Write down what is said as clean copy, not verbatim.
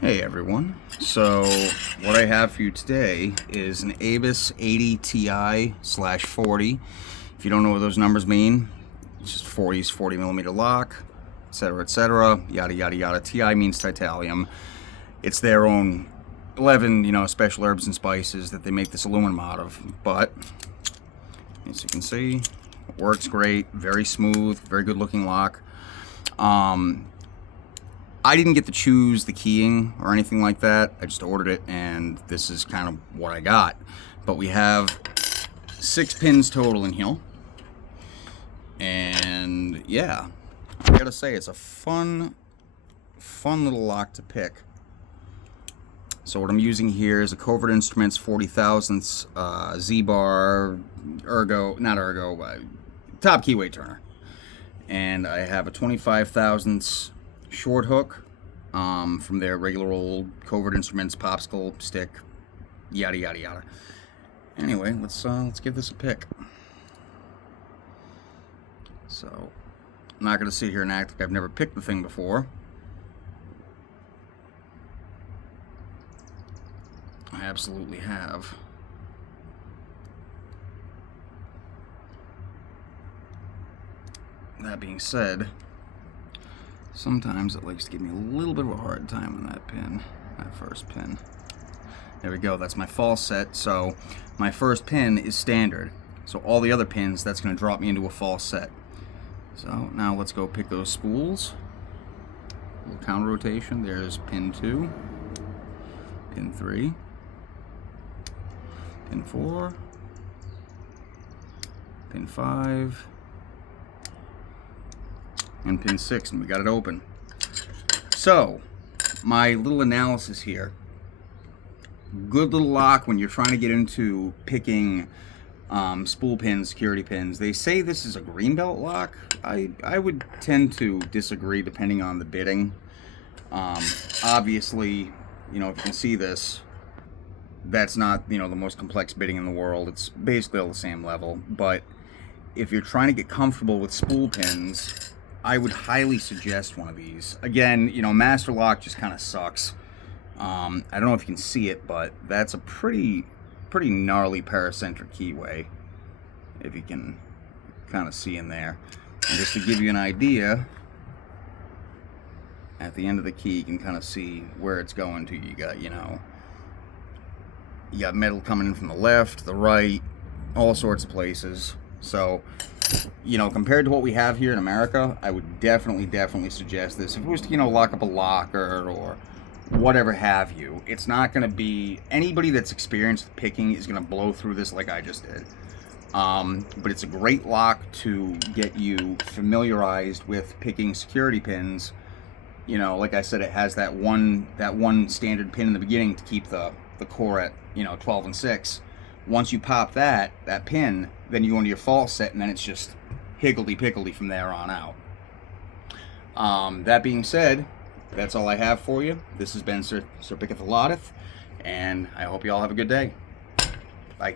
Hey everyone, so what I have for you today is an ABUS 80 Ti/40. If you don't know what those numbers mean, it's just 40's 40 millimeter lock, etc., yada yada yada. Ti means titanium. It's their own 11 special herbs and spices that they make this aluminum out of. But as you can see, it works great, very smooth, very good looking lock. I didn't get to choose the keying or anything like that. I just ordered it, and this is kind of what I got. But we have 6 pins total in here. And yeah, I gotta say, it's a fun little lock to pick. So what I'm using here is a Covert Instruments 40 thousandths Z-bar top keyway turner. And I have a 25 thousandths short hook from their regular old Covert Instruments popsicle stick, yada yada yada. Anyway, let's give this a pick. So I'm not gonna sit here and act like I've never picked the thing before. I absolutely have. That being said, sometimes it likes to give me a little bit of a hard time on that pin, that first pin. There we go, that's my false set. So my first pin is standard. So all the other pins, that's gonna drop me into a false set. So now let's go pick those spools. A little counter rotation, there's pin 2, pin 3, pin 4, pin 5, and pin 6, and we got it open. So my little analysis here: good little lock when you're trying to get into picking spool pins, security pins. They say this is a greenbelt lock. I would tend to disagree depending on the bitting. Obviously, if you can see this, that's not the most complex bitting in the world. It's basically all the same level. But if you're trying to get comfortable with spool pins, I would highly suggest one of these. Again, Master Lock just kind of sucks. I don't know if you can see it, but that's a pretty gnarly paracentric keyway, if you can kind of see in there. And just to give you an idea, at the end of the key, you can kind of see where it's going to. You got metal coming in from the left, the right, all sorts of places. So, compared to what we have here in America, I would definitely suggest this. If it was to, lock up a locker or whatever have you, it's not going to be, anybody that's experienced with picking is going to blow through this like I just did. But it's a great lock to get you familiarized with picking security pins. Like I said, it has that one standard pin in the beginning to keep the core at 12 and 6. Once you pop that pin, then you go into your false set, and then it's just higgledy-piggledy from there on out. That being said, that's all I have for you. This has been Sir Picketh the Lotteth, and I hope you all have a good day. Bye.